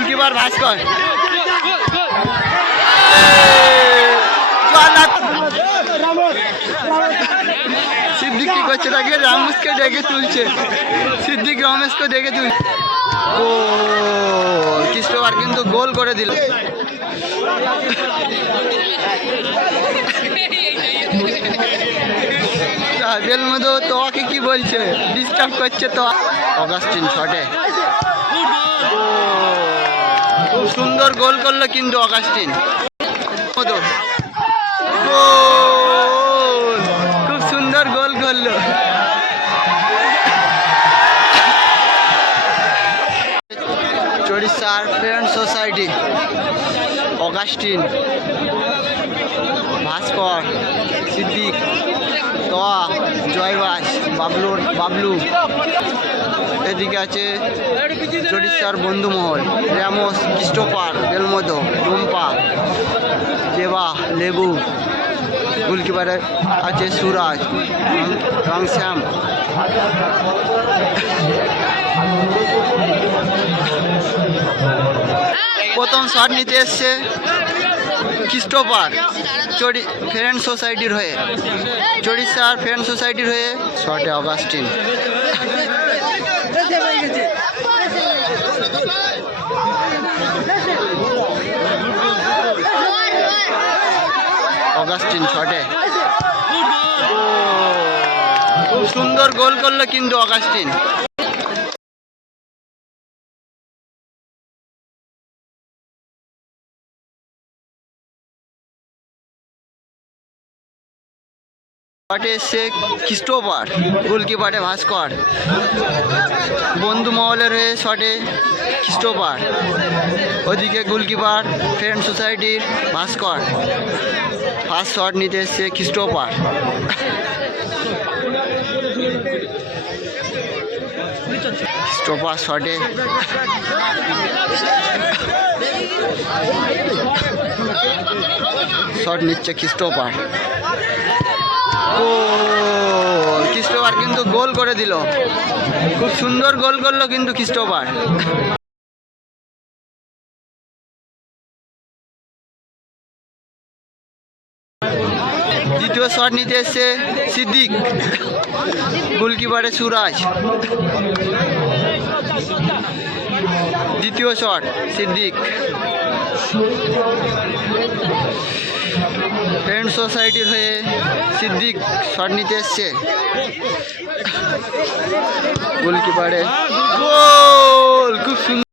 Goalkeeper ভাস্কর। সিদ্দিক কি করছে? তাকে রামেশকে ডেকে তুলছে। সিদ্দিক রমেশকে ডেকে তুলছে। ও কৃষ্ণবার কিন্তু গোল করে দিল। বেল মতো তোকে কি বলছে? ডিস্টার্ব করছে তো অগাস্টিন শটে খুব সুন্দর গোল করল কিন্তু অগাস্টিন। খুব সুন্দর গোল করল। চড়িষ্যার friend society, Augustine. Bhaskar, Siddique তোয়া জয়বাস বাবলুর বাবলু। এদিকে আছে চড়িষ্যার বন্ধুমহল, Ramos, Christopher, Belmondo Rumpa Deba, Lebu, গোলকিপারে আছে সুরাজ রাংশ্যাম প্রথম শট নিতে এসছে ক্রিস্টোফার চড়ি ফ্রেন্ড সোসাইটির হয়ে। চড়িষ্যার ফ্রেন্ড সোসাইটির হয়ে শটে অগাস্টিন। অগাস্টিন শটে খুব সুন্দর গোল করল কিন্তু অগাস্টিন। শটে এসছে ক্রিস্টোফার গোলকিপারে ভাস্কর বন্ধু মহলের হয়ে শটে ক্রিস্টোফার ওদিকে গোলকিপার ফ্রেন্ড সোসাইটির ভাস্কর ফার্স্ট শট নিতে এসছে ক্রিস্টোফার। ক্রিস্টোফার শটে। শট নিচ্ছে ক্রিস্টোফার। গোল! ক্রিস্টোফার কিন্তু গোল করে দিল। খুব সুন্দর গোল করল কিন্তু ক্রিস্টোফার। দ্বিতীয় শট নিতে এসছে সিদ্দিক গোলকিপারে সুরাজ। দ্বিতীয় শট, সিদ্দিক। ফ্রেন্ড সোসাইটির হয়ে সিদ্দিক শট নিতে এসছে। গোলকিপারে। গোল! খুব সুন্দর।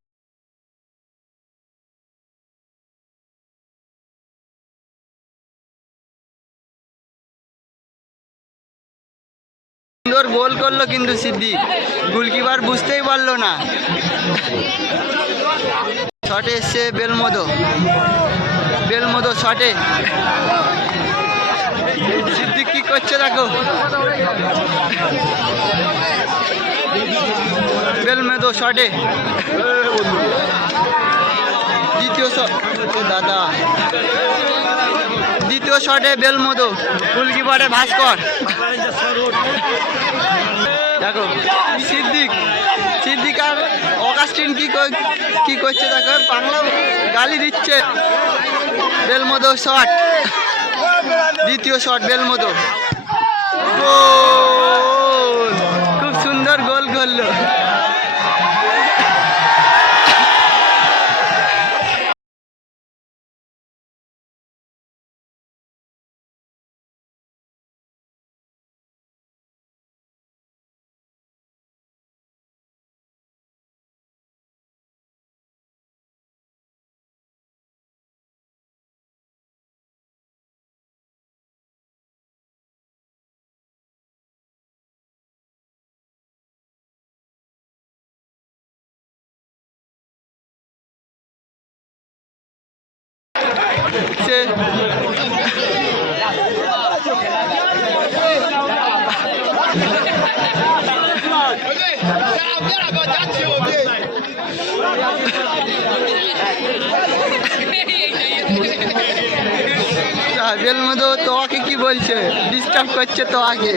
সুন্দর গোল করল কিন্তু সিদ্দিক। গোলকিপার বুঝতেই পারল না। শটে এসছে বেলমদো। বেলমদো শটে। সিদ্দিক কি করছে দেখো। বেলমেদো শটে। দ্বিতীয় শট। দাদা। দ্বিতীয় শটে বেলমদো। গোলকিপারে ভাস্কর। দেখো, সিদ্দিক সিদ্দিক আর অগাস্টিন কি কি করছে দেখো, বাংলা গালি দিচ্ছে। বেলমদো শট দ্বিতীয় শট বেলমদো। গোল! সে বেল মতো তোকে কি বলছে? ডিস্টার্ব করছে তোকে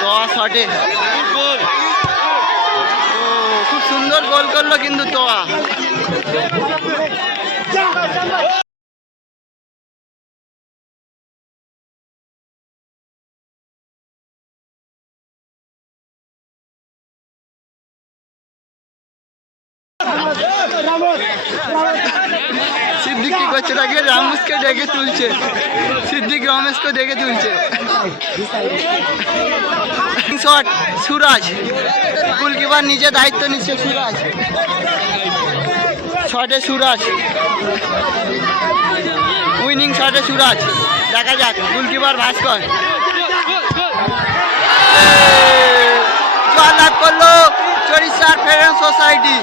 তো শটে ও খুব সুন্দর গোল করল কিন্তু তোয়া। সিদ্দিক কি করছে তাকে রামুসকে ডেকে তুলছে। সিদ্দিক, রমেশকে ডেকে তুলছে। শট সুরাজ। গোলকিপার নিজে দায়িত্ব নিচ্ছে সুরাজ। শটে সুরাজ। উইনিং শটে সুরাজ। দেখা যাক, গোলকিপার ভাস্কর। জয় করল চরিষ্যার ফেরেন সোসাইটি।